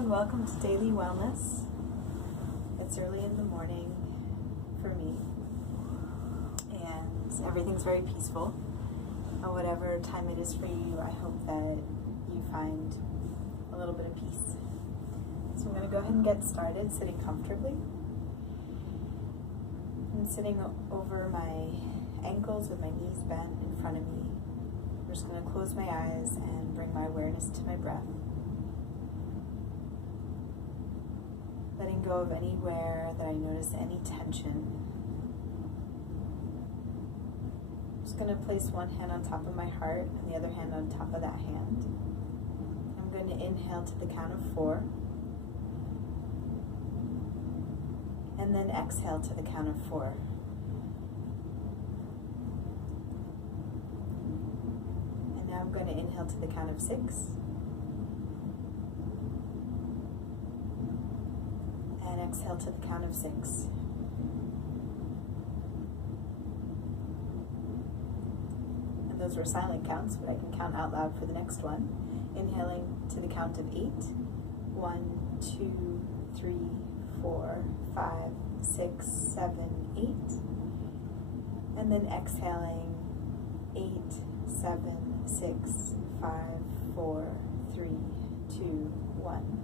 and welcome to Daily Wellness. It's early in the morning for me, and everything's very peaceful. And whatever time it is for you, I hope that you find a little bit of peace. So I'm going to go ahead and get started sitting comfortably. I'm sitting over my ankles with my knees bent in front of me. I'm just going to close my eyes and bring my awareness to my breath. Letting go of anywhere that I notice any tension. I'm just going to place one hand on top of my heart and the other hand on top of that hand. I'm going to inhale to the count of 4. And then exhale to the count of 4. And now I'm going to inhale to the count of 6. And exhale to the count of 6. And those were silent counts, but I can count out loud for the next one. Inhaling to the count of 8. 1, 2, 3, 4, 5, 6, 7, 8. And then exhaling 8, 7, 6, 5, 4, 3, 2, 1.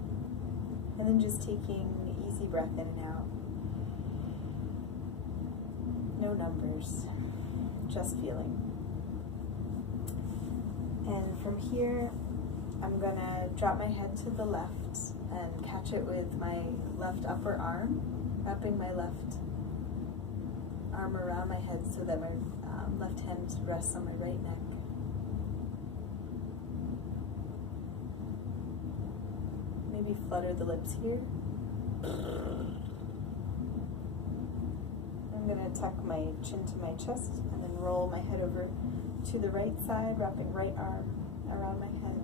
And then just taking an easy breath in and out. No numbers, just feeling. And from here, I'm gonna drop my head to the left and catch it with my left upper arm, wrapping my left arm around my head so that my left hand rests on my right neck. Maybe flutter the lips here. I'm going to tuck my chin to my chest and then roll my head over to the right side, wrapping right arm around my head.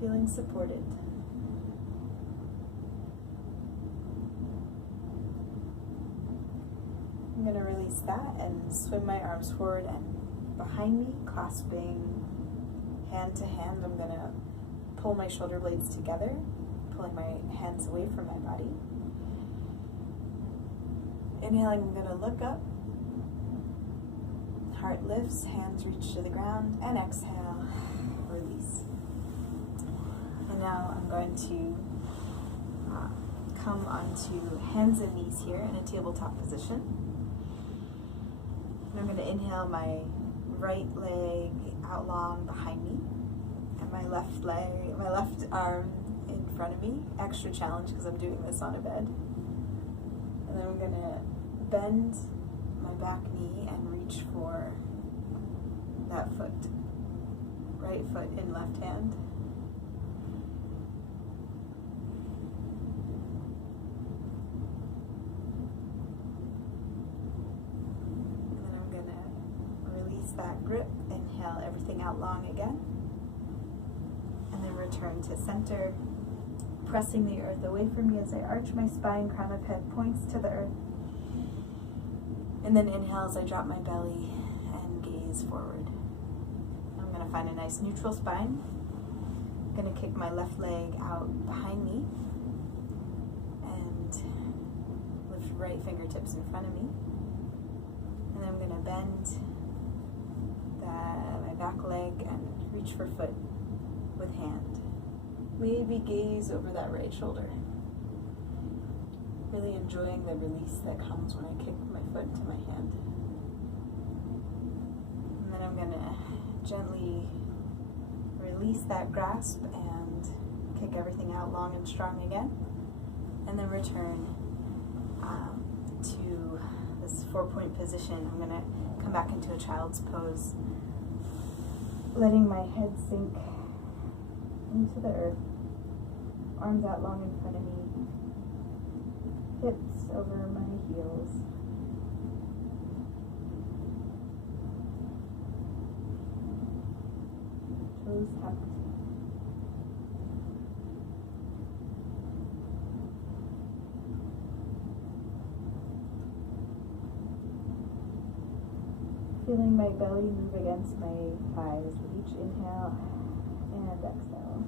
Feeling supported. I'm going to release that and swim my arms forward and behind me, clasping hand to hand. I'm going to pull my shoulder blades together, pulling my hands away from my body. Inhaling, I'm going to look up. Heart lifts, hands reach to the ground, and exhale, release. And now I'm going to come onto hands and knees here in a tabletop position. And I'm going to inhale my right leg out long behind me. My left arm in front of me. Extra challenge because I'm doing this on a bed. And then I'm going to bend my back knee and reach for that foot. Right foot in left hand. And then I'm going to release that grip. Inhale everything out long again. And then return to center, pressing the earth away from me as I arch my spine, crown of head points to the earth. And then inhale as I drop my belly and gaze forward. I'm going to find a nice neutral spine. I'm going to kick my left leg out behind me and lift right fingertips in front of me. And then I'm going to bend my back leg and reach for foot with hand. Maybe gaze over that right shoulder. Really enjoying the release that comes when I kick my foot to my hand. And then I'm going to gently release that grasp and kick everything out long and strong again. And then return to this 4-point position. I'm going to come back into a child's pose, letting my head sink into the earth, arms out long in front of me, hips over my heels. Toes tucked. Feeling my belly move against my thighs with each inhale and exhale.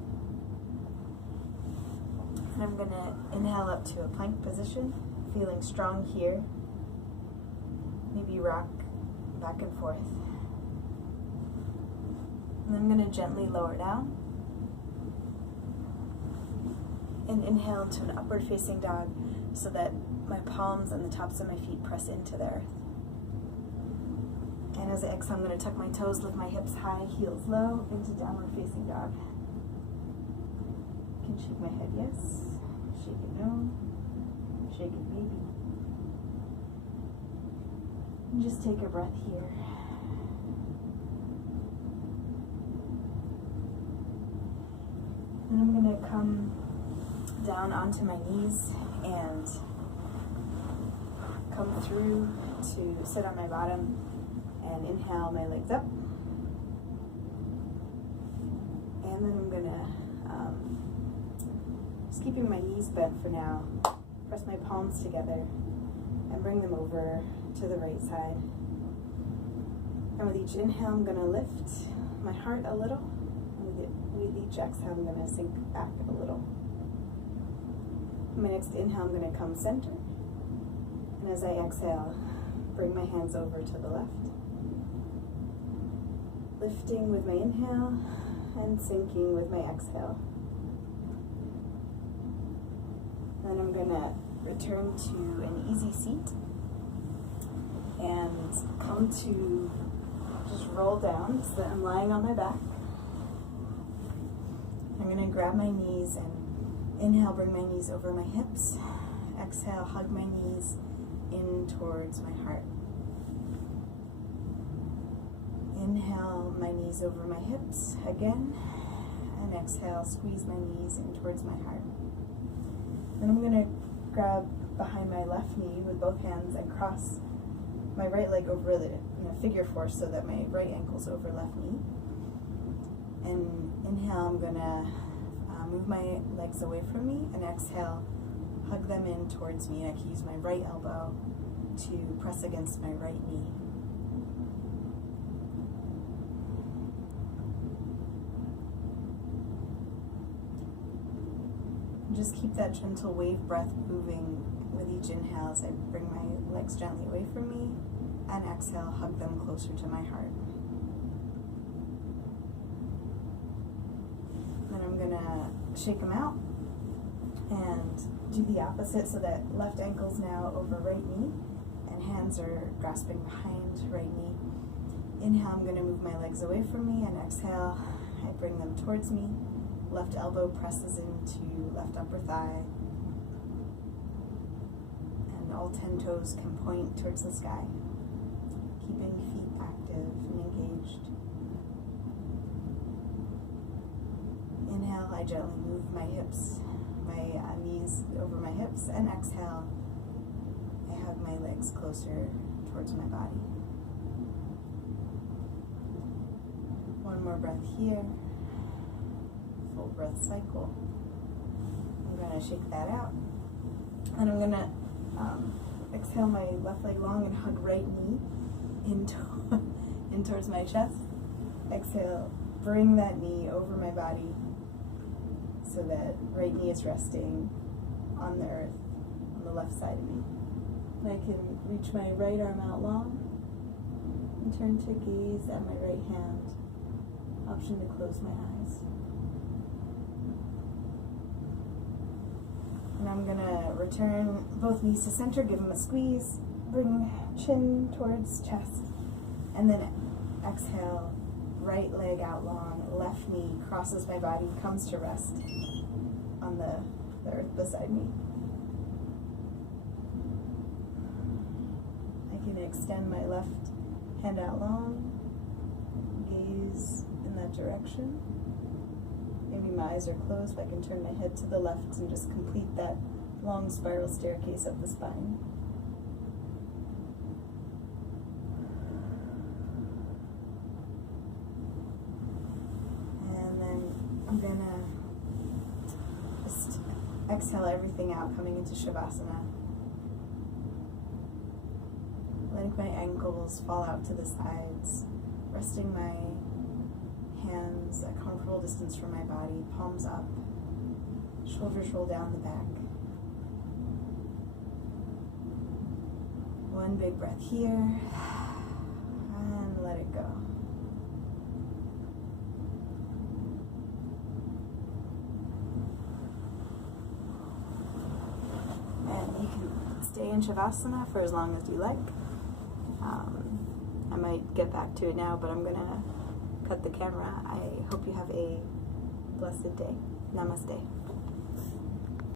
And I'm gonna inhale up to a plank position, feeling strong here. Maybe rock back and forth. And I'm gonna gently lower down. And inhale to an upward facing dog so that my palms and the tops of my feet press into the earth. And as I exhale, I'm going to tuck my toes, lift my hips high, heels low, into downward facing dog. I can shake my head, yes. Shake it, no. Shake it, maybe. And just take a breath here. And I'm going to come down onto my knees and come through to sit on my bottom and inhale my legs up. And then I'm gonna, just keeping my knees bent for now, press my palms together and bring them over to the right side. And with each inhale, I'm gonna lift my heart a little. With each exhale, I'm gonna sink back a little. My next inhale, I'm going to come center. And as I exhale, bring my hands over to the left. Lifting with my inhale and sinking with my exhale. Then I'm going to return to an easy seat and come to just roll down so that I'm lying on my back. I'm going to grab my knees and inhale, bring my knees over my hips. Exhale, hug my knees in towards my heart. Inhale, my knees over my hips again. And exhale, squeeze my knees in towards my heart. Then I'm going to grab behind my left knee with both hands and cross my right leg over the figure four so that my right ankle's over left knee. And inhale, I'm going to move my legs away from me, and exhale, hug them in towards me. I can use my right elbow to press against my right knee. And just keep that gentle wave breath moving with each inhale as I bring my legs gently away from me, and exhale, hug them closer to my heart. Then I'm gonna shake them out and do the opposite so that left ankle's now over right knee and hands are grasping behind right knee. Inhale, I'm going to move my legs away from me, and exhale, I bring them towards me. Left elbow presses into left upper thigh, and all 10 toes can point towards the sky, keeping feet active and engaged. Inhale, I gently move my hips, my knees over my hips, and exhale, I hug my legs closer towards my body. One more breath here, full breath cycle. I'm going to shake that out, and I'm going to exhale my left leg long and hug right knee in towards my chest. Exhale, bring that knee over my body so that right knee is resting on the earth on the left side of me. And I can reach my right arm out long and turn to gaze at my right hand. Option to close my eyes. And I'm gonna return both knees to center, give them a squeeze, bring chin towards chest, and then exhale, right leg out long, left knee crosses my body, comes to rest on the earth beside me. I can extend my left hand out long, gaze in that direction. Maybe my eyes are closed, but I can turn my head to the left and just complete that long spiral staircase up the spine. And then I'm gonna just exhale everything out, coming into Shavasana. Letting my ankles fall out to the sides, resting my hands a comfortable distance from my body, palms up, Shoulders roll down the back. One big breath here, and let it go. And you can stay in Shavasana for as long as you like. I might get back to it now, but I'm gonna cut the camera. I hope you have a blessed day. Namaste.